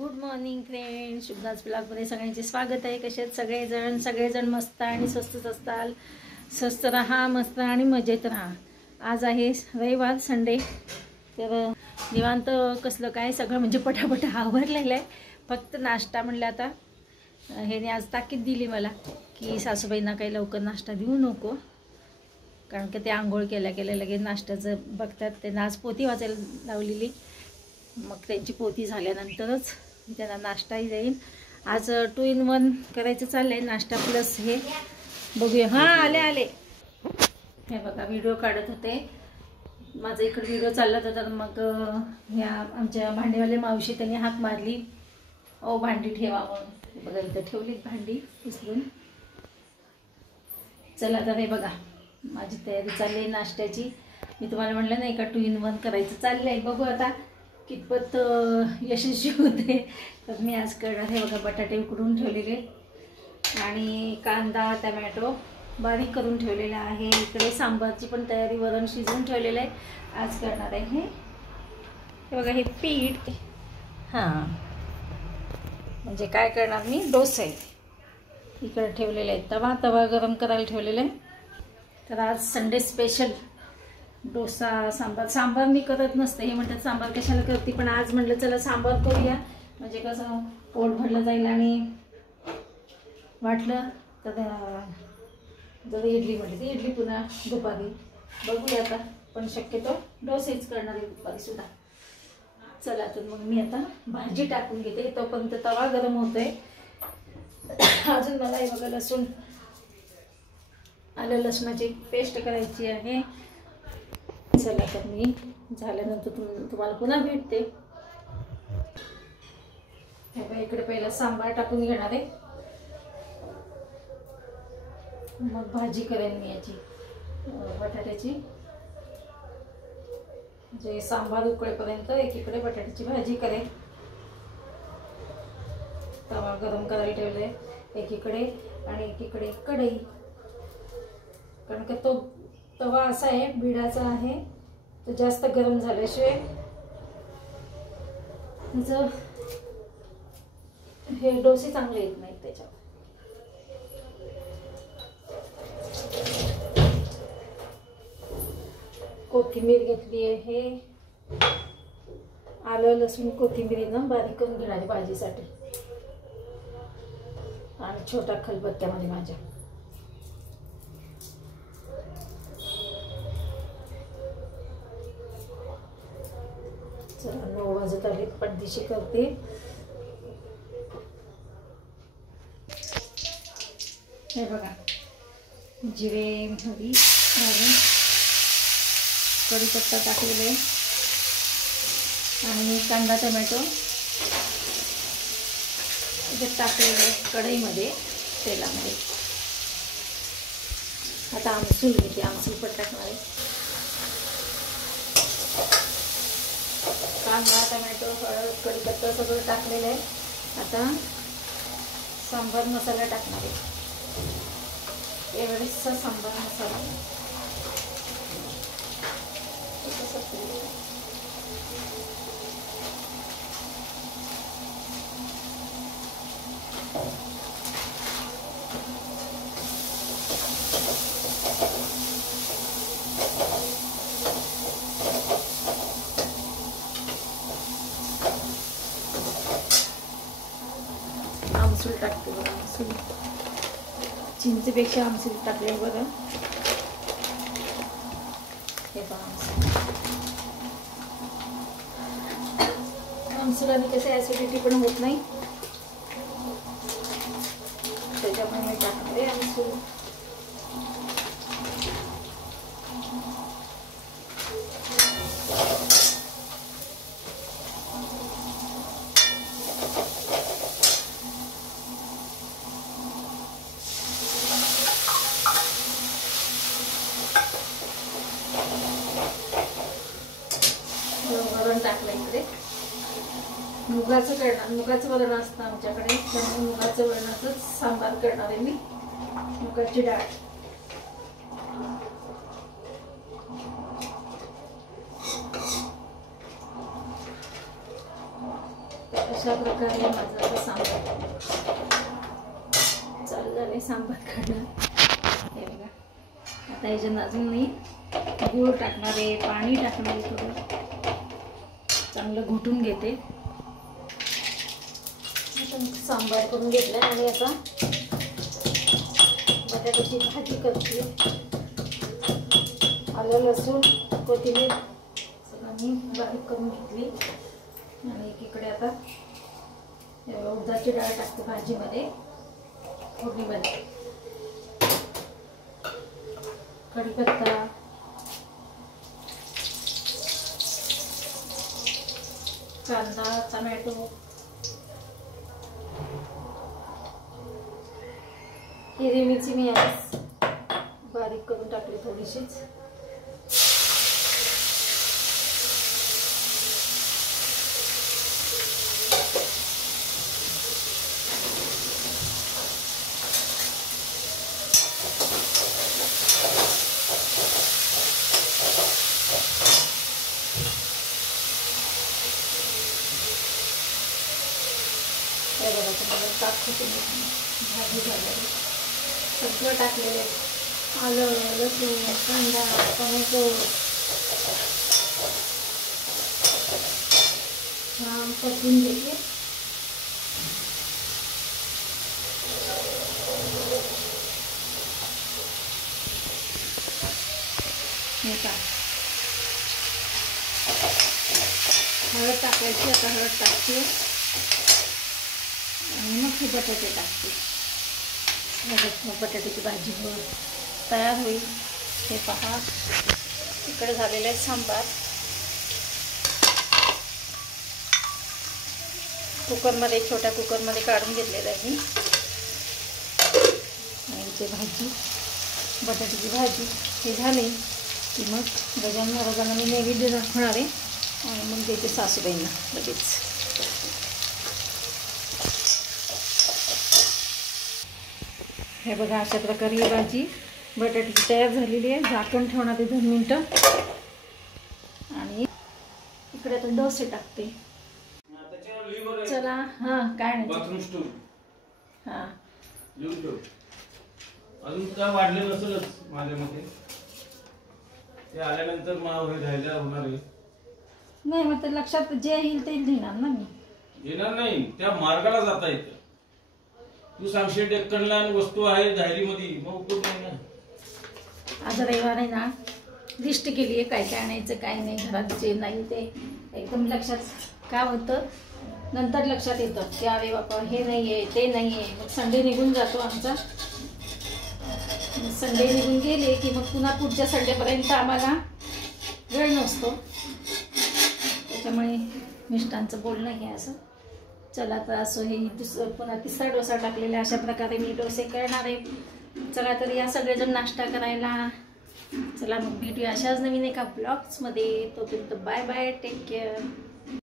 Good morning friends, शुभदास ब्लॉगमध्ये सगळ्यांचे स्वागत आहे. कशात सगळेजण मस्त आणि स्वस्तच असताल. स्वस्त राहा, मस्त आणि मजेत राहा. आज आहे रविवार, संडे. तर निवांत कसलं काय सगळं म्हणजे पटापट आवरलेलं आहे. फक्त नाश्ता म्हणलं आता ह्याने आज ताकीद दिली मला की सासूबाईंना काही लवकर नाश्ता देऊ नको, कारण की ते आंघोळ केल्या लगेच नाश्त्याचं बघतात. त्यांना आज पोथी वाचायला लावलेली, मग त्यांची पोथी झाल्यानंतरच त्यांना नाश्ताही जाईल. आज 2 in 1 करायचं चाललं आहे, नाश्ता प्लस हे. बघूया. हां, आले. हे बघा, व्हिडिओ काढत होते. माझा इकडे व्हिडिओ चालला होता, तर मग ह्या आमच्या भांडीवाले मावशी त्यांनी हाक मारली, ओ भांडी ठेवा म्हणून. बघा इथं ठेवलीत भांडी उचलून. चला तर हे बघा, माझी तयारी चालली आहे नाश्त्याची. मी तुम्हाला म्हटलं नाही का 2 in 1 करायचं चाललं आहे. बघू आता कितपत यशस्वी होते. तर मी आज करणार. हे बघा, बटाटे उकडून ठेवलेले आणि कांदा टमॅटो बारीक करून ठेवलेला आहे. इकडे सांबारची पण तयारी, वरण शिजवून ठेवलेलं आहे. आज करणार आहे हे बघा, हे पीठ. हां, म्हणजे काय करणार मी, डोसे इकडे ठेवलेले आहेत. तवा गरम करायला ठेवलेला आहे. तर आज संडे स्पेशल डोसा सांबार मी करत नसते. हे म्हणतात सांबार कशाला करते, पण आज म्हटलं चला सांबार करूया, म्हणजे कसं पोट भरलं जाईल. आणि वाटलं तर जर इडली म्हटली तर इडली पुन्हा दुपारी बघूया आता, पण शक्यतो डोसेच करणार आहे दुपारी सुद्धा. चला तर मग मी आता भाजी टाकून घेते, तोपर्यंत तवा गरम होतोय. अजून मला हे बघा, आलं लसणाची पेस्ट करायची आहे. चला तर मी झाल्यानंतर तुम्हाला पुन्हा भेटते. हे बघा, इकडे पहिला सांबार टाकून घेणार आहे, मग भाजी करेन मी याची बटाट्याची. म्हणजे सांबार उकळेपर्यंत एकीकडे बटाट्याची भाजी करेन. तवा गरम करायला ठेवले एकीकडे, आणि एकीकडे कढई. कारण का तो तवा असा आहे, बिडाचा आहे, तो जास्त गरम झाल्याशिवाय हे डोसे चांगले येत नाहीत त्याच्यावर. कोथिंबीर घेतली आहे, आलं लसूण कोथिंबीरीनं बारीक करून घेणारी भाजीसाठी. आणि छोटा खलबत्त्यामध्ये माझ्या. चला 9 वाजत आले, पटदिशी करते. हे बघा, जिरे मोहरी घालून कढीपत्ता टाकलेले आणि कांदा टमॅटो टाकलेले कढईमध्ये, तेलामध्ये. आता आमसूल घेते, आमसूल पण टाकणार आहे. कांदा टमॅटो हळद कढीपत्ता सगळं टाकलेलं आहे. आता सांबार मसाला टाकणार आहे, एव्हरेस्टचा सांबार मसाला. आमसूल टाकते बघा, आमसूल चिंचेपेक्षा आमसूल टाकले बघा. हे बघा, आमसूलाने कसं ॲसिडिटी पण होत नाही, त्याच्यामुळे मी टाकते आमसूल. वरण टाकलं इकडे. मुगाचं करणार, मुगाचं वरण असतं आमच्याकडे, त्यामुळे मुगाचं वरणाचंच सांबार करणार आहे मी. मुगाची डाळ अशा प्रकारे माझं आता सांबार चालू झाले, सांबार काढणं. हे बघा, आता याच्यात अजून मी गूळ टाकणार आहे, पाणी टाकणार आहे, थोडं चांगलं घोटून घेते. सांबार करून घेतलं आणि आता बटाट्याची भाजी करते. आलं लसूण कोथिंबीर सगळं मी बारीक करून घेतली आणि एकीकडे आता उडदाची डाळ टाकते भाजीमध्ये, फोडणीमध्ये. कढीपत्ता, कांदा, टोमॅटो, हिरवी मिरची मी आज बारीक करून टाकली थोडीशीच. भाजी झालेली सगळं टाकलेलं, आलं लसूण कांदा टोमॅटो छान परतून घेतले. हे का हळद टाकायची, आता हळद टाकते आणि मग हे बटाटे टाकते. मग बटाट्याची भाजी तयार होईल. हे पहा, इकडे झालेलं आहे सांबार. कुकरमध्ये, छोट्या कुकरमध्ये काढून घेतलेलं आहे मी. आणि इथे भाजी, बटाट्याची भाजी हे झाले की मग गजानन महाराजांना मी नैवेद्य दाखवणार आहे आणि मग देते सासूबाईंना लगेच. हे बघा, अशा प्रकारे ही भाजी बटाट्याची तयार झालेली आहे. झाकण ठेवणार आहे 2 मिनटं आणि इकडे आता डोसे टाकते. चला, हां काय नाही, हां अजून काय वाढले नसेलच माझ्या मते. ते आल्यानंतर मला घ्यायला होणार आहे. नाही मग तर लक्षात जे येईल ते लिहिणार ना मी. येणार नाही, त्या मार्गाला जाता येतं. तू सांगशील डेक्कनला वस्तू आहे धायरीमध्ये, मग उपयोग नाही ना. आज रविवार आहे ना, लिस्ट केली आहे काय काय आणायचं काय नाही, घरात जे नाही ते एकदम लक्षात. काय होतं नंतर लक्षात येतं की अरे बाबा हे नाही आहे ते नाही आहे. मग संडे निघून जातो आमचा. संडे निघून गेले की मग पुन्हा पुढच्या संडेपर्यंत आम्हाला वेळ नसतो. त्याच्यामुळे मिस्टरांचं बोलणं हे असं, चला तर असं हे पुन्हा तिसरा डोसा टाकलेला. अशा प्रकारे मी डोसे करणार आहे. चला तर या सगळेजण नाश्ता करायला. चला मग भेटूया अशाच नवीन एका ब्लॉग्समध्ये. तोपर्यंत बाय बाय, टेक केअर.